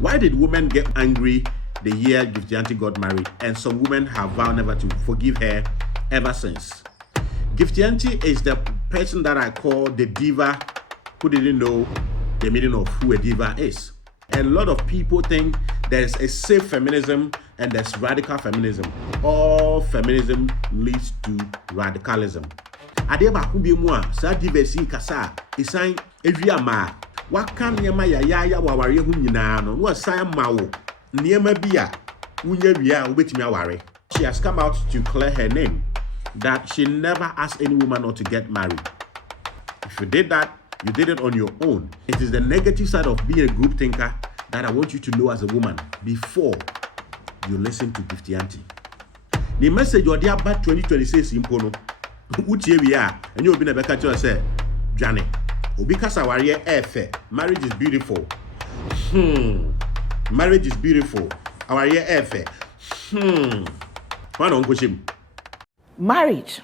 Why did women get angry the year Gifty Anti got married, and some women have vowed never to forgive her ever since? Gifty Anti is the person that I call the diva who didn't know the meaning of who a diva is. And a lot of people think there's a safe feminism and there's radical feminism. All feminism leads to radicalism. Adeba kubiemwa sa diversity kasa isan ewiama waka niema ya waware hu nyina no no san mawo niema bia wunya wia obetimi aware. She has come out to clear her name that she never asked any woman not to get married. If you did that, you did it on your own. It is the negative side of being a group thinker that I want you to know as a woman before you listen to Gifty Anti. The message or the about 2026 impono utie wi a enye obi na beka tell say dwane obi kasa ware efe marriage is beautiful. Marriage is beautiful. Our year efe. One uncle shim. Marriage.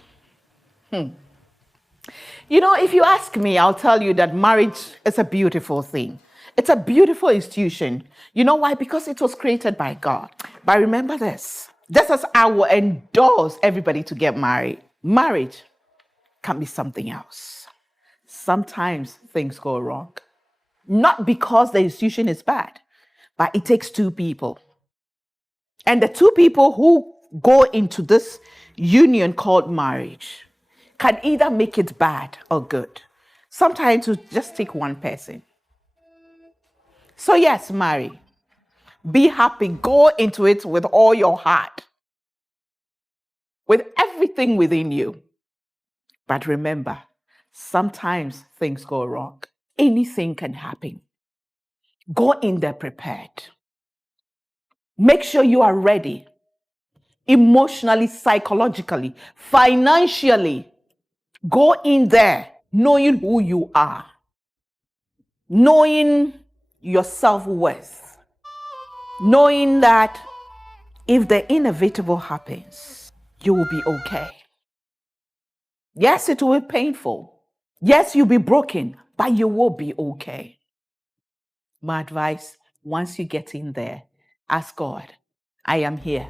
You know, if you ask me, I'll tell you that marriage is a beautiful thing. It's a beautiful institution. You know why? Because it was created by God. But remember this. Just as I will endorse everybody to get married, marriage can be something else. Sometimes things go wrong. Not because the institution is bad, but it takes two people. And the two people who go into this union called marriage can either make it bad or good. Sometimes it just take one person. So yes, marry. Be happy. Go into it with all your heart, with everything within you. But remember, sometimes things go wrong. Anything can happen. Go in there prepared. Make sure you are ready. Emotionally, psychologically, financially. Go in there knowing who you are. Knowing your self-worth. Knowing that if the inevitable happens, you will be okay. Yes, it will be painful. Yes, you'll be broken, but you will be okay. My advice, once you get in there, ask God, I am here.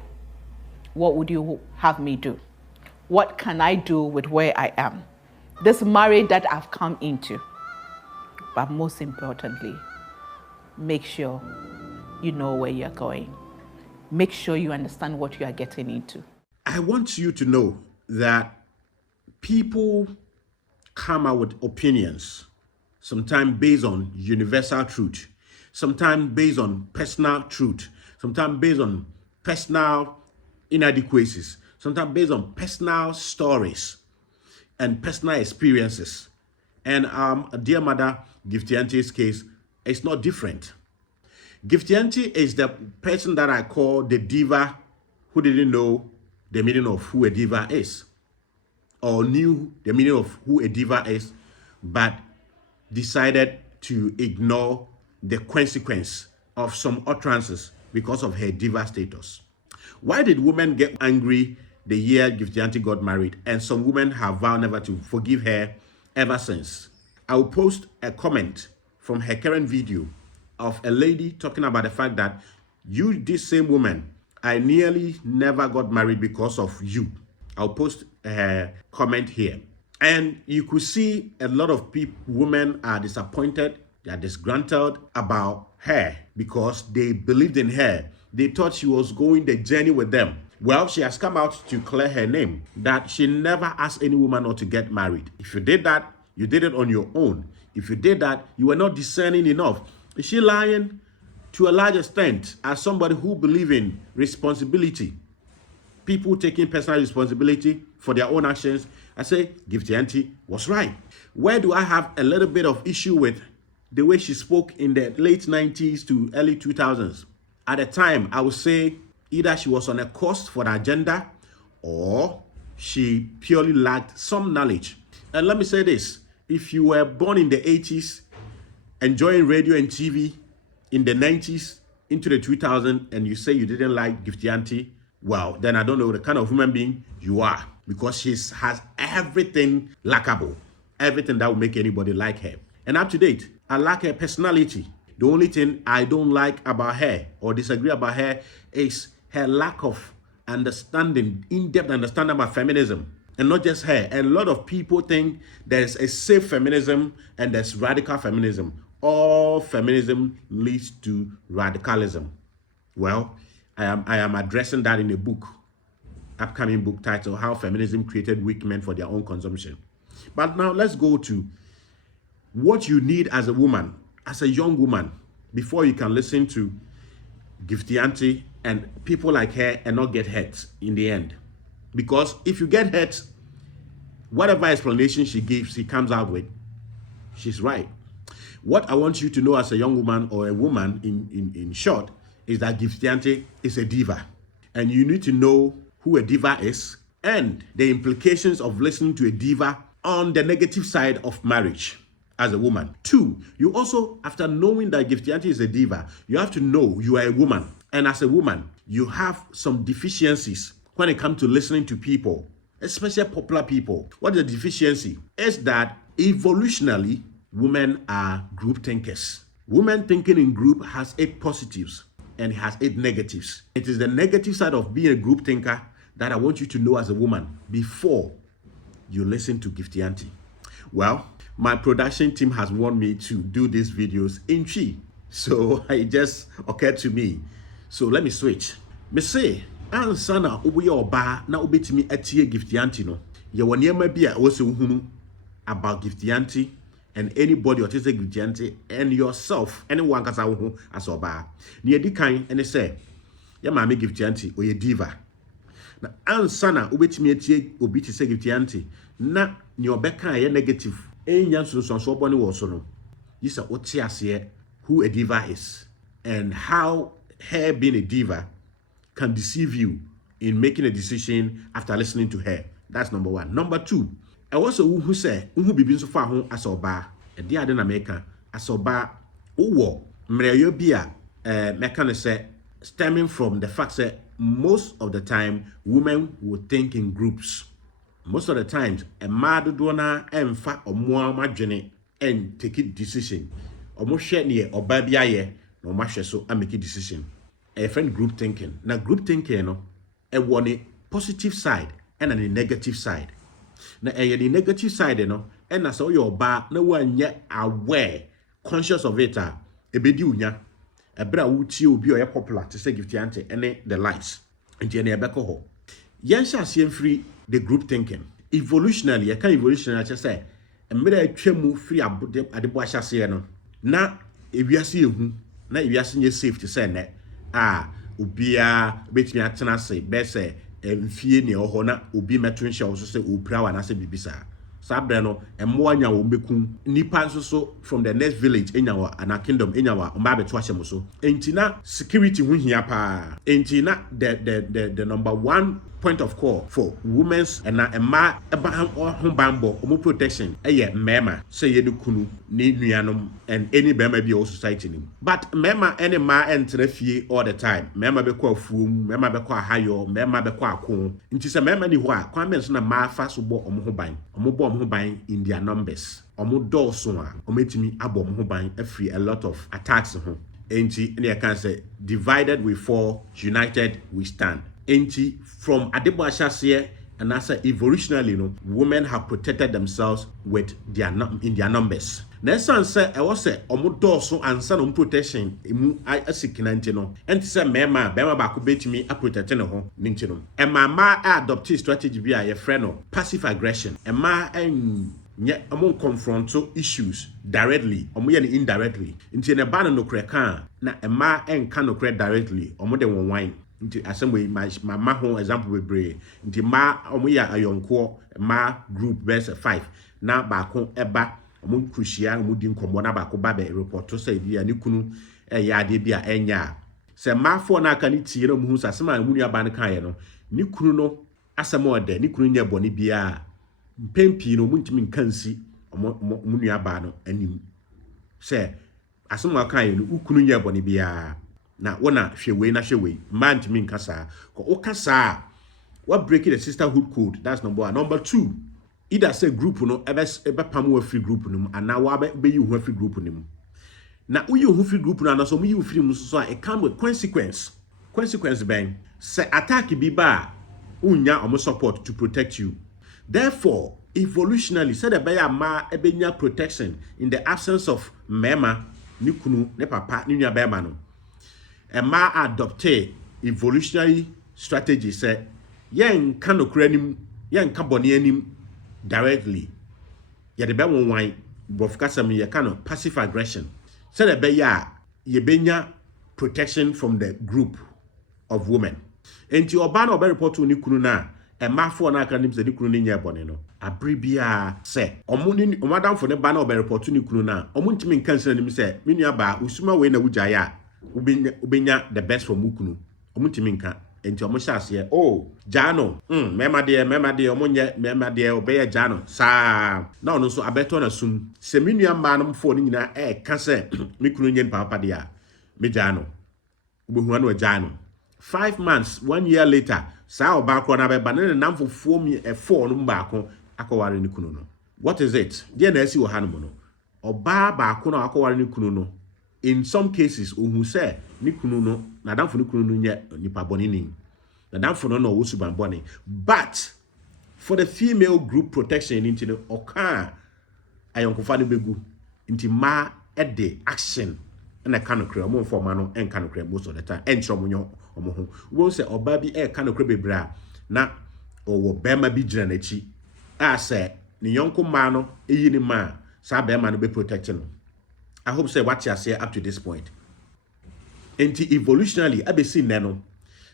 What would you have me do? What can I do with where I am? This marriage that I've come into. But most importantly, make sure you know where you're going. Make sure you understand what you are getting into. I want you to know that people come out with opinions, sometimes based on universal truth, sometimes based on personal truth, sometimes based on personal inadequacies, sometimes based on personal stories and personal experiences. And dear mother, Gifty Anti's case, it's not different. Gifty Anti is the person that I call the diva who didn't know the meaning of who a diva is, or knew the meaning of who a diva is, but decided to ignore the consequence of some utterances because of her diva status. Why did women get angry the year Gifty Anti got married, and some women have vowed never to forgive her ever since? I will post a comment from her current video of a lady talking about the fact that you, this same woman, I nearly never got married because of you. I'll post a comment here. And you could see a lot of women are disappointed, they are disgruntled about her because they believed in her. They thought she was going the journey with them. Well, she has come out to clear her name that she never asked any woman not to get married. If you did that, you did it on your own. If you did that, you were not discerning enough. Is she lying? To a large extent, as somebody who believes in responsibility, people taking personal responsibility for their own actions, I say Gifty Anti was right. Where do I have a little bit of issue with the way she spoke in the late 90s to early 2000s? At the time, I would say either she was on a course for the agenda or she purely lacked some knowledge. And let me say this, if you were born in the 80s, enjoying radio and TV in the 90s into the 2000s, and you say you didn't like Gifty Anti, well, then I don't know the kind of human being you are, because she has everything likable, everything that will make anybody like her. And up to date, I like her personality. The only thing I don't like about her or disagree about her is her lack of understanding, in-depth understanding about feminism. And not just her. A lot of people think there's a safe feminism and there's radical feminism. All feminism leads to radicalism. Well, I am addressing that in a book, upcoming book titled How Feminism Created Weak Men for Their Own Consumption. But now let's go to what you need as a woman, as a young woman, before you can listen to Gifty Anti and people like her and not get hurt in the end. Because if you get hurt, whatever explanation she gives, she comes out with, she's right. What I want you to know as a young woman or a woman in short is that Gifty Anti is a diva. And you need to know who a diva is and the implications of listening to a diva on the negative side of marriage as a woman. 2, you also, after knowing that Gifty Anti is a diva, you have to know you are a woman. And as a woman, you have some deficiencies when it comes to listening to people, especially popular people. What is the deficiency? Is that evolutionally, women are group thinkers. Women thinking in group has 8 positives and has 8 negatives. It is the negative side of being a group thinker that I want you to know as a woman before you listen to Gifty Anti. Well, my production team has warned me to do these videos in Chi. So it just occurred to me. So let me switch. Me say, ansana ubuye oba na ubetimi atie Gifty Anti no. Ye woniema bi a wo se uhunu about Gifty Anti and anybody or say Gifty Anti and yourself, anyone kasa wo hu as oba. Ne edi kan ene say, ya ma me Gifty Anti o ye diva. Na ansana ubetimi atie obi te say Gifty Anti na ne obeka ye negative. Enya so boni wo so no. Yisa otie ase who a diva is and how her being a diva can deceive you in making a decision after listening to her. That's number 1. Number 2, I also who say who bibi so far ho asoba e dia de na meka asoba wo mreyo bia meka ne say stemming from the fact that most of the time women would think in groups. Most of the times a madodo na emfa omo amadwene and take a decision. Omo hwe ne oba bia ye no ma hwe so make a decision. A friend group thinking. Now group thinking no e won positive side and a negative side. Now the negative side no and na so your ba na wanye aware conscious of it e bedi unya e bra wuti obi o ye popular to say Gifty Anti and the lights nti na e beko ho yen sha asem free the group thinking evolutionally e can evolutionally just say e mera atwam free adebo ahyase no na ewiase ehu na ewiase nye safe to say ne obia betimi atena se be se mfie ne oho na obi meto nhye wo so se opira wa na se bibisa sabre no emmo anya wo bekum nipa nso so from the next village enya wa ana kingdom enya wa mba beto ahyem so enti na security hu hia pa enti na the number 1 point of call for women's and emma eba ho bambo omo protection eye mema say ye ne kunu ne nuanom and any bema bi o society nim but mema any ma entra fie all the time mema be kwa afuom mema be kwa ahayo mema be kwa akon nti se mema ni ho a kwa men so na ma fa so bo omo ho ban omo bo omo ho ban in their numbers omo do so a omo etimi abo omo ho ban afri a lot of attacks ho enti ne can say divided we fall, united we stand. Enti from adebo ahyase and as evolutionally no women have protected themselves with their in their numbers. Na san say e was say omo dorso ansa no protection emu asikinanti no enti say mema ba ko betimi a protect ne ho ninti no e mama adopt strategy bi a ye frɛ no passive aggression e ma nye omo confront issues directly omo ye indirectly nti ne ba no kreka na e ma enka no kreka directly omo de wonwan nti assembly ma ho example bebre nti ma omo ya ayonko ma group verse 5 na ba ko eba omo kushia omo di nkombo na ba ko ba be report to say dia ni kunu ya ade bia enya se ma fo na aka ni tie no mu hu sasema mu nua ba ne kan ye no ni kunu no asema ode ni kunu nya boni bia mpempi no mu ntimi nkansi omo nua ba no anim se asema kan ye no ukunu nya boni bia na wona hwewe na hwewe man to mean kasa ko okasa what breaking the sisterhood code. That's number 1. Number 2, either say group no ebe pam wa free group no ana wa be you free group no na uyi who free group na so mu free mu so it come with consequence ben say attack bi ba unya omo support to protect you. Therefore evolutionally said the beya ma ebenya protection in the absence of mema ni kunu ne papa ni nua bema no e ma adopte evolutionary strategy say yen kan okra nim yen ka bone anim directly ye de be wonwan bofkasam ye kan passive aggression said the beya ye benya protection from the group of women enti oba na oba report ni kunu na e ma fo na aka nim se ni kunu ni nya bone no abribia se omadamfo ne ba na oba report ni kunu na omo ntimi nkan se nim se me nua ba usuma we na wugya ya ubenya the best from ukunu omo ntimi nka enti omo hyase oh jano mema de omo nye mema de obeya jano sa na ono so abeto na sum se me nua ma no fo ni nyina ka se me kunu nye papa de a me jano ubehu na jano 5 months 1 year later sa oba akro na be ba ne namfofo mi e4 no mbaako akọware ni kunu no. What is it? Dia na asi wo hanom no. Oba baako na akọware ni kunu no. In some cases ohun say ni kunu no na damfo ni kunu no nye nipa boni ni. Na damfo no wo suban boni. But for the female group protection into the oka ayonkofa no begu into ma e de action na ka no kra mo informa no en ka no kra most of the time en chro mo nyo omo ho wo say oba bi e ka no kra bebra na owo bema bi gira na chi a say ni yonko ma no eyi ni ma sa bema no be protect no. I hope say what you say up to this point enti evolutionally abesi nne no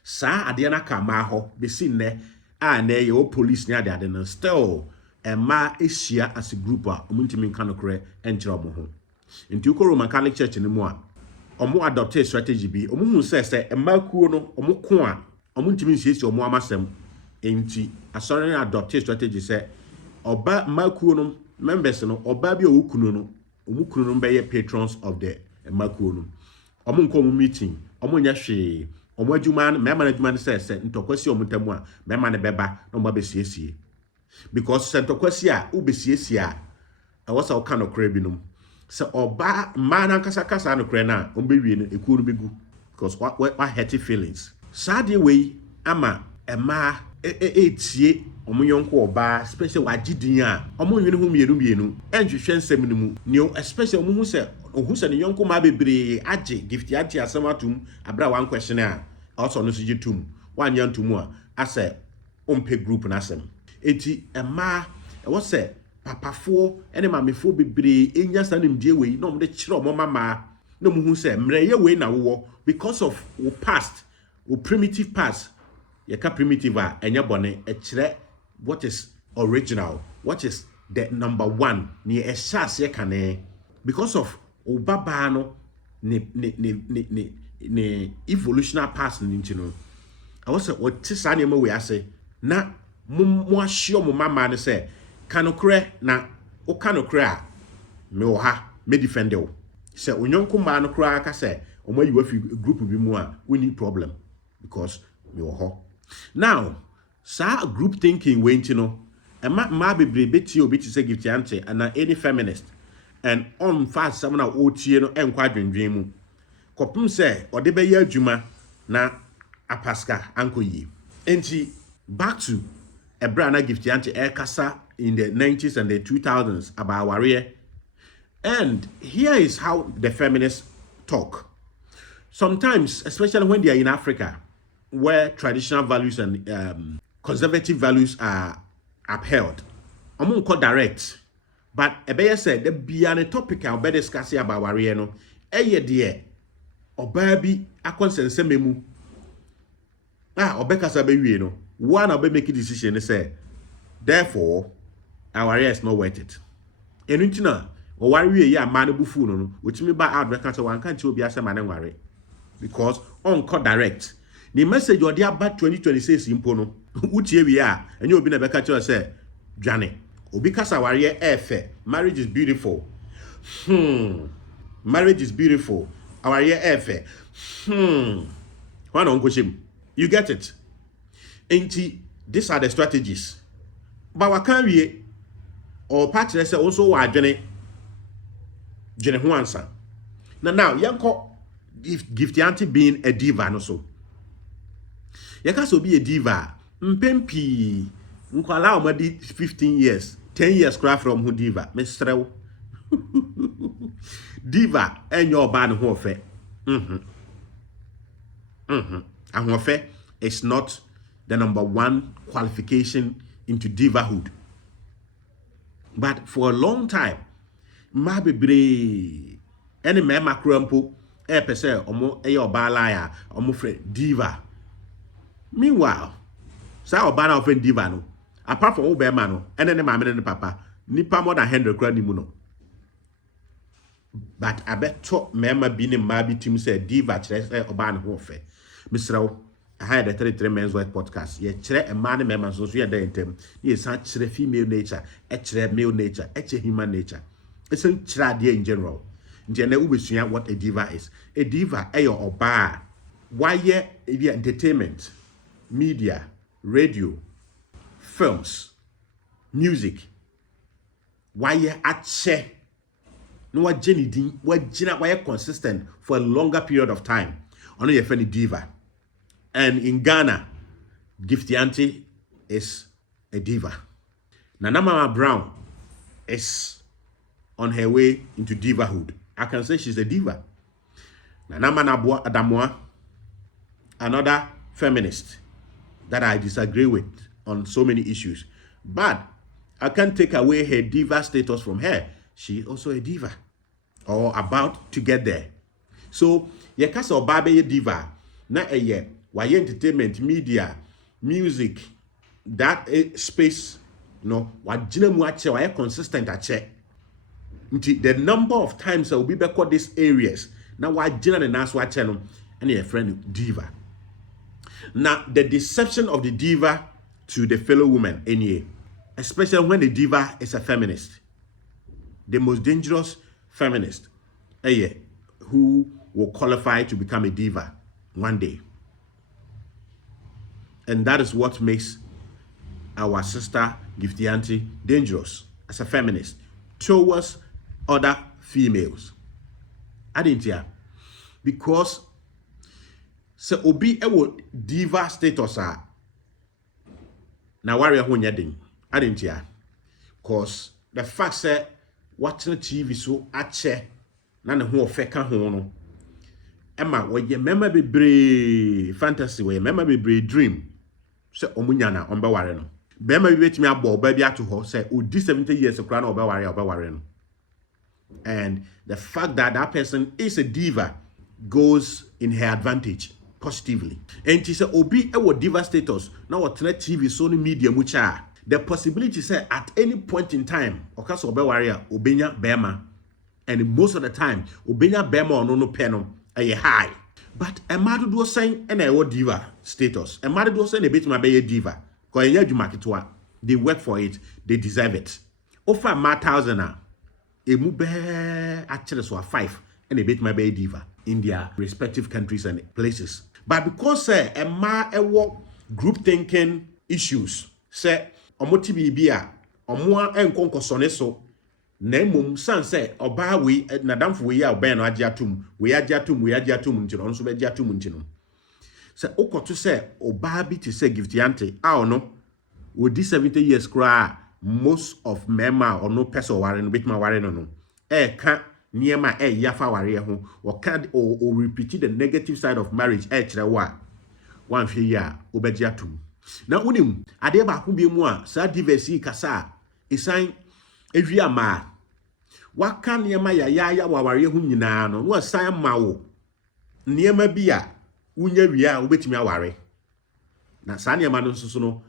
sa ade na ka ma ho besi nne a na ye o police ni ade no still ma ehia as a group a omuntimi nka no kra enchira omo ho enti uko Roman Catholic Church ni mu a omo adopt a strategy bi omo hu se emakuo no omo ko a omo ntimi nsiesie omo amasem enti asori adopt a strategy say oba makuo no members no oba bi okunu no omo kunu no be patrons of the makuo no omo nko omo meeting omo nya hwe omo adwuma mema na adwuma se ntokwasi omo tamu a mema ne beba na omo besiesie because se ntokwasi a ubesiesie a awasa o kano kra binom se oba ma na kasa no kra na omo bewie no ekuo no begu because what hurty feelings sad way ama ema etie omo yonko oba especially wagidin a omo nwene hu mienu enhwehwe nsem no mu ne especially omo hu se ne yonko ma bebre age Gifty Anti asamatum abra one question a also no so gitum wan yantum a ase ompe group na asem eti ema wo se papafo ene mamefo bebre enya sanimdie we na omo de kire omo mama na omo hu se mreye we na wo because of wo past wo primitive past yeka primitive a enya bone e kire what is original, what is the number one ni esase kane because of obaba no ne evolutionary past ninti no I was what sa ne ma we ase na mo ahye mo mama ne say kanokre na o kanokre a me wo ha me defend wo say onyonko ma no kra aka say o ma yiwa fi group bi mu a we need problem because me wo ho now sa group thinking went you know ma bebre beti obi ti say Gifty Anti and any feminist and on fast some na otie no enkwa dwendwen mu kopum say ode be ya adwuma na apaska ankoyi enti back to ebra na Gifty Anti kasa in the 90s and the 2000s about warrior, and here is how the feminists talk sometimes, especially when they are in Africa where traditional values and conservative values are upheld. I'm going to direct, but Ebeye said the beyond topic I'll be discussing about warrior no. Dear, or baby, I consent memu. Obekasa be no. One I'll be making decision. They say, therefore, our warrior is not worth it. And you know, or warrior ya man bufu no, which me by out because one can't be as a man worry because on call direct. The message or the about 2026 impono. Utie we are, and you'll be never catch us say, Johnny. Obikasa warrior efe. Marriage is beautiful. Marriage is beautiful. Our year efe. One uncle Shim. You get it? Ain't these are the strategies. But what can we or partners also wa Jenny who answer. Now, yanko Gifty Anti being a diva no so. Yaka so be a diva. Mpempi nkwala omadi 15 years, 10 years cry from who diva. Mr. Diva and your band ho fe. Ahofe is not the number one qualification into divahood. But for a long time, ma bebre any mema krampo e pese omo e your balaya omo fre diva. Meanwhile, sa obana ofen diva no. Apart from obema no, ene ne mama ne papa, nipa more than 100 kra ni mu no. But I bet top mema bi ne ma bi tim say diva kire say obana ho fe. Misrawo I had a 33 men's worth podcast. Ye chere a man member so ye da intem. Ye san chere female nature, e chere male nature, e chere human nature. It's a chere idea in general. Nti na ubesua what a diva is. A diva e your oba. Why ye entertainment, media, radio, films, music. Why ye ache no what jenny din, what jina why consistent for a longer period of time. Ono ye friend diva. And in Ghana, Gifty Anti is a diva. Nana Mama Brown is on her way into divahood. I can say she's a diva. Nana Manabwa Adamwa, another feminist that I disagree with on so many issues. But I can't take away her diva status from her. She's also a diva, or about to get there. So, Yakasa Obabe diva, na eye. Why entertainment, media, music, that space, what jinemu ache, why consistent ache. The number of times I will be back these areas. Now why jina and ask what channel and your friend diva. Now the deception of the diva to the fellow woman, especially when the diva is a feminist, the most dangerous feminist, who will qualify to become a diva one day. And that is what makes our sister Gifty Anti dangerous as a feminist towards other females. I didn't hear. Because se obi ewo diva status na warrior ho nyadin. I didn't hear. Because the fact say watching TV so ache na ne ho ofeka ho no. Emma we ye mema bebre fantasy we mema bebre dream. Se omunyana ombeware no be ma bi betimi abo oba bi ato ho se odi 70 years okra na obeware no. And the fact that that person is a diva goes in her advantage positively. And she say obi ewo diva status na what TV so no media mu cha, the possibility say at any point in time okaso obeware obenya bema, and most of the time obenya bema ono no pe no high. But a madu do saying and a diva status. A madu do saying a bit my bay diva. Because they work for it, they deserve it. Offer ma thousand a mube actually so 5 and a bit my bay diva in their respective countries and places. But because a ma group thinking issues say omoti bibia omwa enkonko soneso. Nemum san say oba we nadamfo we ya oba no agiatum we agiatum ntino nso be agiatum ntino say okoto say oba bi to say Gifty Anti no we di 70 years cry most of mema or no person ware no bit ma ware no ka niema yafa ware ho or can or repeat the negative side of marriage kire wa one fear ya obagiatum na unim ade ba ko bi mu a sa diversity kasa isan ewiama waka niema ya waware hu nyina no no san ma wo niema bi a unya wia obetimi aware na san niema no nso no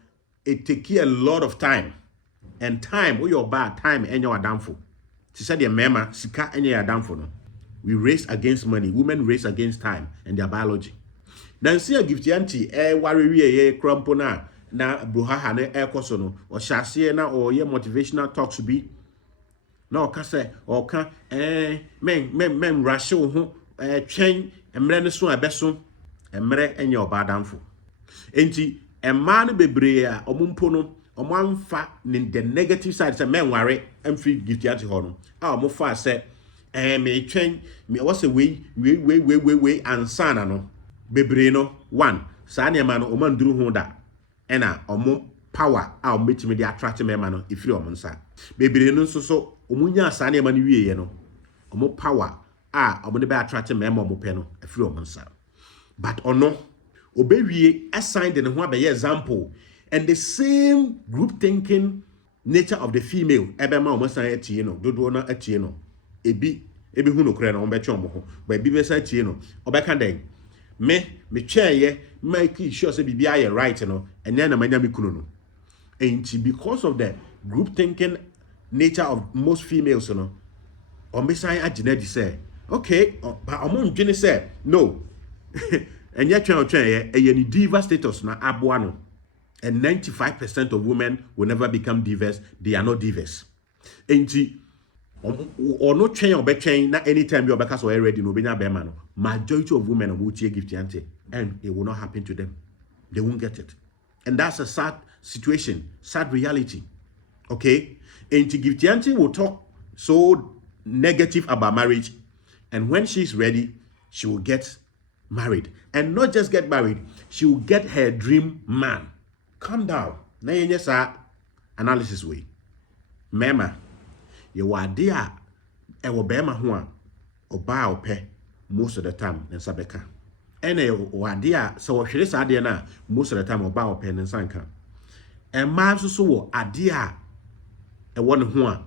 it take a lot of time, and time we your bad time enyo adamfo ti said the mema sika enyo adamfo no. We race against money, women race against time and their biology. Then see a Gifty Anti ware wie krampo na bruhaha na ekoso no o hyase na o ye motivational talks be na oka say oka men rashe wo ho twen emre ne so abeso emre enye obadamfo enti emma no bebre a omumpo no omanfa the negative side say men ware amfri Gifty Anti ho no a omofa say me train me what's a way ansana no bebre no one saa nneɛma no ɔmo nduru ho da ɛna ɔmo power a ɔmo betumi de attract mmarima no efiri ɔmo nsa bebre no nso so ɔmo nya saa nneɛma no wie no ɔmo power a ɔmo de bɛ attract mmarima ɔmo pɛ no efiri ɔmo nsa but ɔno obewie assign de ne ho abɛyɛ example and the same group thinking nature of the female ɛbɛma ɔmo san atie no dodoɔ no atie no ebi hu no kora na ɔmo bɛtwe ɔmo ho but ebi bɛsa atie no ɔbɛka den me twɛnyɛ make sure say bibi ayɛ right no ɛnyɛ na manya me kunu no and because of the group thinking nature of most females no ɔmbɛsan agyina di sɛ okay but ɔmo ndwene sɛ no ɛnyɛ twɛnyɛ ɛyɛ ni diva status na aboa no and 95% of women will never become divas. They are not divas and or no train or between na anytime you are ready no benya bema no majority of women will take Gifty Anti and it will not happen to them. They won't get it. And that's a sad situation, sad reality. Okay? And Gifty Anti will talk so negative about marriage, and when she's ready, she will get married. And not just get married, she will get her dream man. Calm down. Na yenye sa analysis way. Mema you are there ewo bema ho a oba ope most of the time nsa beka ene wa there so wo hwere sa de na most of the time oba ope nsa nka emma so wo ade a ewo ne ho a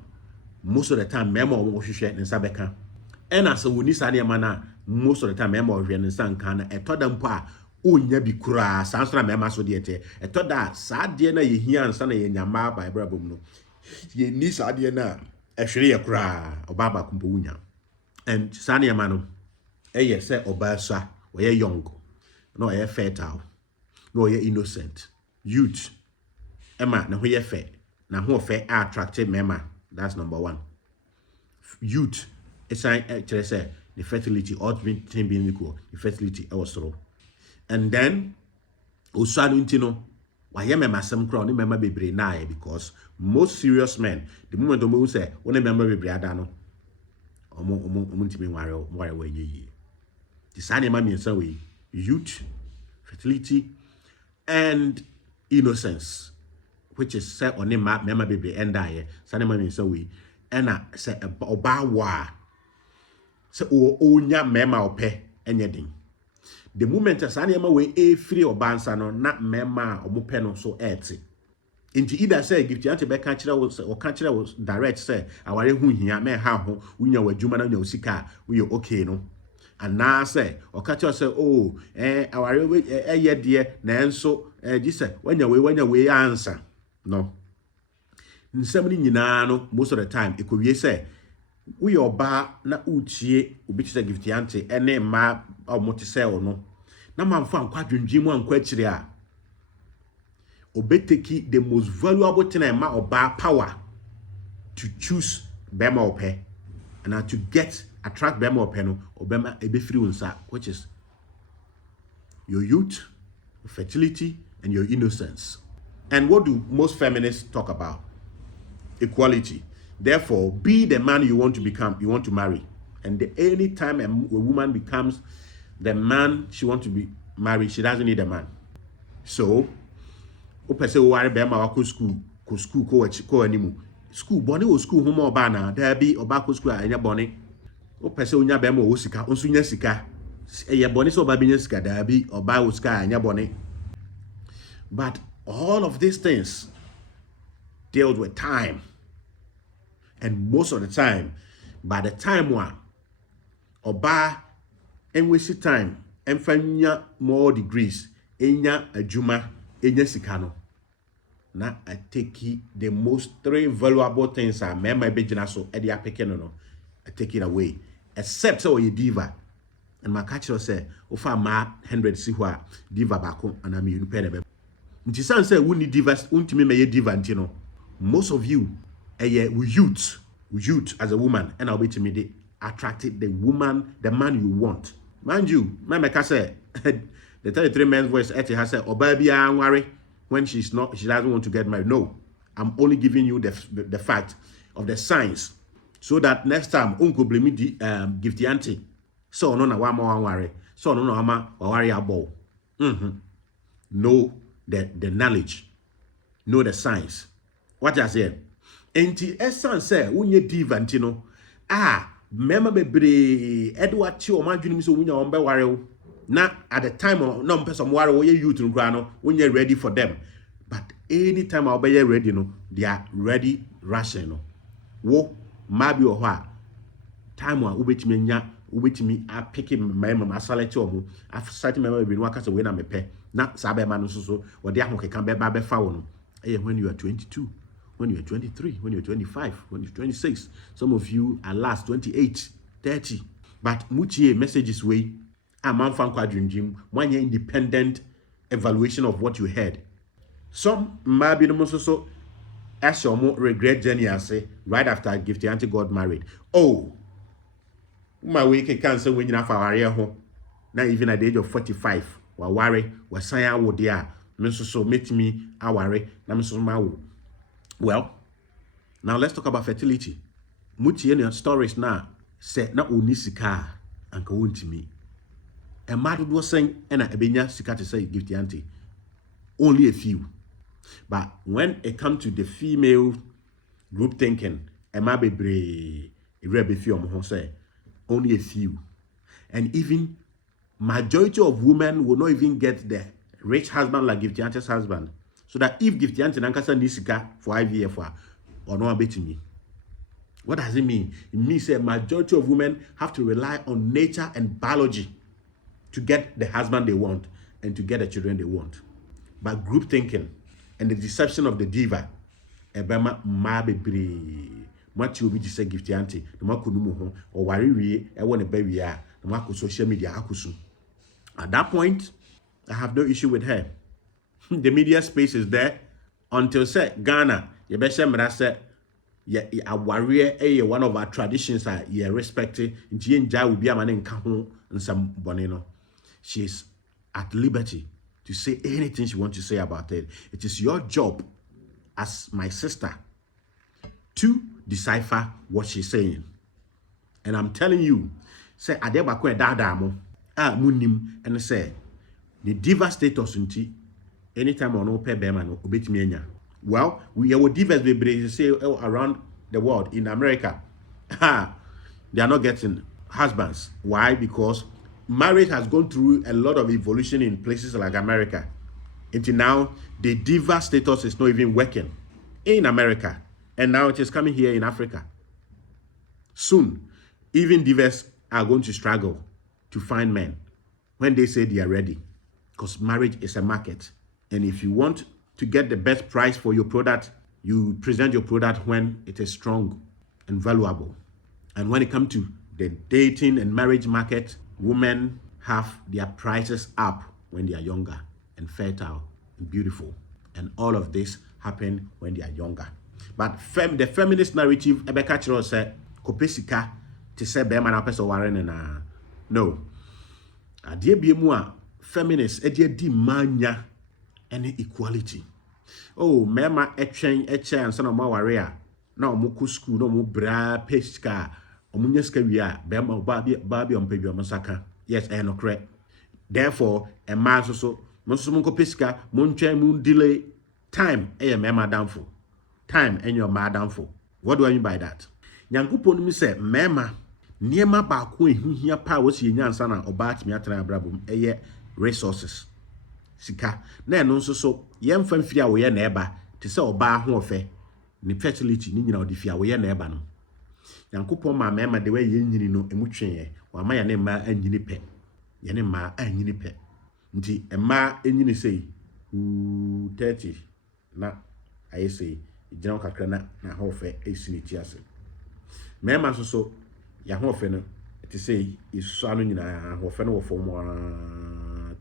most of the time mema wo hwehwe nsa beka ena so woni sa de ma na most of the time mema wo hwehwe nsa nka na etoda mpo a onya bi kura sansra mema so de ete etoda sa de na yehia nsa na yenyama ba ibrabom no ye ni sa de na ehwere ye kura obaba kumpo wunya and sane ma no eye se obasa we young no ye fertile no ye innocent youth ema na ho ye fe na ho fe attractive mema. That's number one. Youth is actually say the fertility ultimate thing being equal the fertility also and then osanu ntino why mema some crown mema bebre na because most serious men the moment omo say one mema bebre ada no omo ntimi ware we ye the sane ma me say we youth fertility and innocence which is say on mema bebre enda ye sane ma me say we ena say oba wa say onya mema ope enye din. The moment as anyama we free or bansa no na mema or mupeno so eti. Into either say Gifty Anti be kanchira was or kanchira was direct say aware hu hia me ha ho unya wadwuma na nya osika we okay no. And now say or kanchira say oh aware we ye de na enso this say when we answer no. Nsem ni nyina no most of the time e ko wie say we oba na utie obi say Gifty Anti ene ma omote say no na manfa nkwa dwendwem ankwa akire a obeteki the most valuable thing ma oba power to choose bema ope and to get attract bema ope no obema ebefiri unsa which is your youth, fertility and your innocence. And what do most feminists talk about? Equality. Therefore, be the man you want to become, you want to marry. And any time a woman becomes the man she wants to be married, she doesn't need a man. So, opese worry be ma wako school ko animu. School boni o school homo oba na there be oba ko school anya boni. Opese onya be ma o sika, onso nya sika. Eye boni so oba bi nya sika there be oba o sika anya boni. But all of these things dealt with time. And most of the time, by the time one oba and waste time and find more degrees enya ajuma enya sikano na I take the most three valuable things are me my bejina so e dey apeke no I take it away except so you diva and my catcher say ofa ma 100 si ho a diva bako and am you pay them nti san say we need divas untimi me diva ntino most of you we youth as a woman and I'll be to me attracted the woman, the man you want. Mind you, my meka say the 33 men's voice has said, oh baby, I'm worried when she doesn't want to get married. No, I'm only giving you the fact of the signs so that next time unko blame di Gifty Anti so no na wa ma wanware so no na ma waware abo. Know the knowledge, know the science. What I say? Enti essence say unye diva ntino mema bebre Edward chi o madwunim so wunya on be ware na at the time no person ware wo ye youth nkra no unye ready for them, but anytime I'll be ready no they are ready rushing no wo mabi o ho a time a ubetimi nya ubetimi a pick mema masalete o mu afsati mema bebre no akasa we na mepe na sabe ma no so wo de ahokeka be ba be fa wo no when you are 22, when you're 23, when you're 25, when you're 26. Some of you are last 28, 30. But muchie messages way, a man fan quadrinjim, 1 year independent evaluation of what you heard. Some maybe no so as your more regret journey I say right after Gifty Anti got married. Oh, my week cancer when you have our home. Now even at the age of 45, wa worry, wa sign wo dia. So meet me aware na me so ma wo. Well, now let's talk about fertility. Mutie ne stories na say na oni sika anka wontimi. E madu do sen na ebenya sika to say Gifty Anti. Only a few. But when it comes to the female group thinking, e ma bebre e rebe few ho say only a few. And even majority of women will not even get the rich husband like Gifty Anti's husband. So that if Gifty Anti nankasa nisika for IVF or no me. What does it mean? It means a majority of women have to rely on nature and biology to get the husband they want and to get the children they want. But group thinking and the deception of the diva, ebema ma bebre. What you be to say Gifty Anti, the makunu ho or worry I want a baby the mako social media akusu. At that point, I have no issue with her. The media space is there until say Ghana, you better say a warrior, one of our traditions are respected. Nja will be a man in Kahu and some bonino. She's at liberty to say anything she wants to say about it. It is your job as my sister to decipher what she's saying. And I'm telling you, say Adeba kwe dadamo, munim, and say the diva status unti. Anytime on no pay no obetimi enya. Well, we are divas be say around the world in America. They are not getting husbands. Why? Because marriage has gone through a lot of evolution in places like America. Until now, the diva status is not even working in America. And now it is coming here in Africa. Soon, even divas are going to struggle to find men when they say they are ready. Because marriage is a market. And if you want to get the best price for your product, you present your product when it is strong and valuable. And when it comes to the dating and marriage market, women have their prices up when they are younger and fertile and beautiful. And all of this happen when they are younger. But the feminist narrative, Ebeka Chiro said, Kopesika, to say Beman Apeso Warren and no. Dear Biemua, feminists, di mania. Any equality. Oh, mema etchen and son of my warrior. Now muku school no mu bra pesca or munyeska wia bema baby on baby masaka. Yes, I no correct. Therefore, a man so monsumunko pesca munche moon delay time mema downfall. Time and your ma downfall. What do I mean by that? Yankupon mi say mema niema ba ko ehihia pa wo se nyansa na oba atimi atena abrabom resources. Sika na eno nso so yemfa mfiri a wo ye na eba te se oba ho ofe ni fertility ni nyina odi fi a wo ye na eba no Yankopon ma mema de we ye nyini no emutwe wa ma ya ne ma anyini pe ye ne ma anyini pe nti ema enyini sei 30 na aye sei igina kakra na ho ofe esini ti ase mema nso so ya ho ofe no te sei isu anu nyina ho ofe no wo fo mo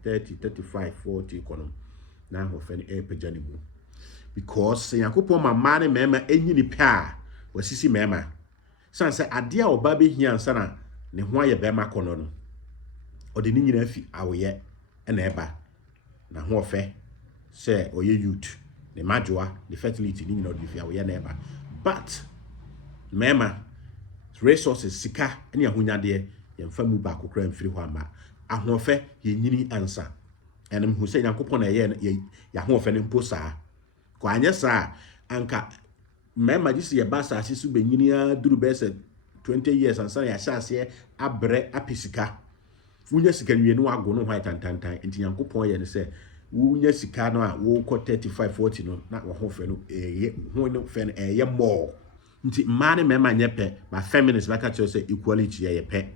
30, 35, 40 kono na ho fe ni pejani mu because Yankopon ma ma ne mema enyini pe a wasisi mema san se ade a oba be hia ansa na ne ho aye bema kono no ode ni nyina afi awoye na eba na ho fe se oye youth the madjoa the fertility ni nyina ode fi awoye na eba but mema resources sika ne ahonyade yɛmfa mu baako kora mfiri hɔ ama ahoɔfɛ yɛnyini ansa ɛnam hu sɛ Nyankopɔn na ɛyɛ yɛahoɔfɛ no mpo saa kɔ anyɛ saa anka mmarima gye sɛ yɛba asase so bɛnyini a duru bɛɛ sɛ 20 years ansa na yɛahyɛ aseɛ abrɛ apɛ sika wonya sika nwie no wago no hɔ tantantan nti Nyankopɔn yɛ no sɛ wonya sika no a wokɔ 35 40 no na wɔhoɔfɛ no ho no fɛ no ɛyɛ mɔɔ nti mmaa ne mmarima nyɛ pɛ ba feminist bɛka kyerɛ sɛ equality yɛ pɛ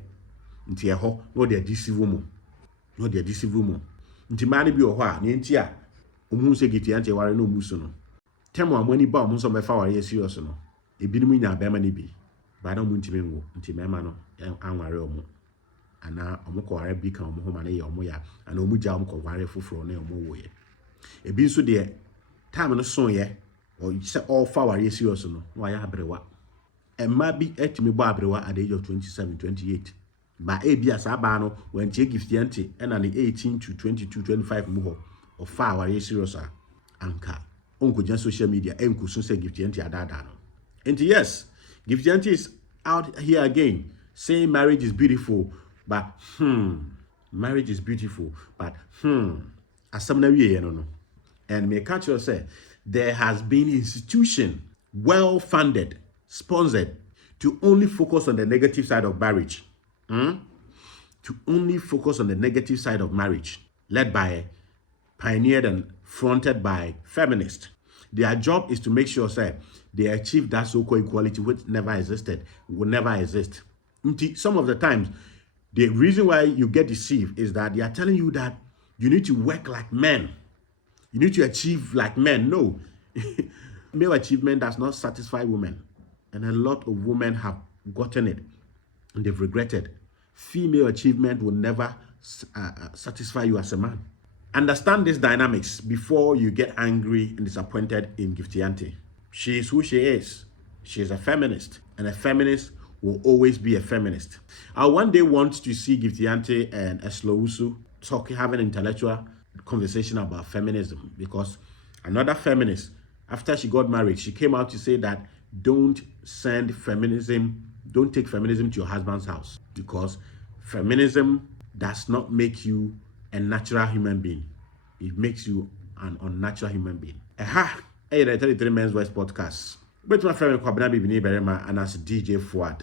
nti ɛhɔ na ɔde adi civil mu nti mmaa ne bi wɔ hɔ a ne nti a ɔmu sɛ Gifty Anti ware no ɔmu so no tɛm a ɔmani ba ɔmo nso bɛfa ware yɛ serious no ebinom nya bɛrima ne bi ba na ɔmo ntimi ngo nti mmarima no anware ɔmo ana ɔmo kɔ ware bi ka ɔmo ho ma ne yɛ ɔmo ya ana ɔmo gya ɔmo kɔ ware foforɔ na ɔmo wo yɛ ebi nso deɛ time no so yɛ sɛ ɔfa ware yɛ serious no na wayɛ abrewa mmaa bi atumi bɔ abrewa at the age of 27 28 ba ebi asa ba no wɔntie Gifty Anti ɛna ne 18 to 22 25 mu hɔ ɔfa ware yɛ serious a anka onkogyina social media enkusu sɛ Gifty Anti adada no and yes Gifty Anti is out here again saying marriage is beautiful but marriage is beautiful but asɛm na wie no and me catch you say there has been institution well funded sponsored to only focus on the negative side of marriage to only focus on the negative side of marriage led by pioneered and fronted by feminists. Their job is to make sure say they achieve that so-called equality which never existed, will never exist. Some of the times, the reason why you get deceived is that they are telling you that you need to work like men. You need to achieve like men. No. Male achievement does not satisfy women. And a lot of women have gotten it and they've regretted. Female achievement will never satisfy you as a man. Understand these dynamics before you get angry and disappointed in Gifty Anti. She is who she is. She is a feminist, and a feminist will always be a feminist. I one day want to see Gifty Anti and Eslowusu having an intellectual conversation about feminism, because another feminist, after she got married, she came out to say that don't take feminism to your husband's house, because feminism does not make you a natural human being. It makes you an unnatural human being. Hey, the 33 Men's Voice podcast. But my friend Kwabena Bibini Berema and as DJ Fuad.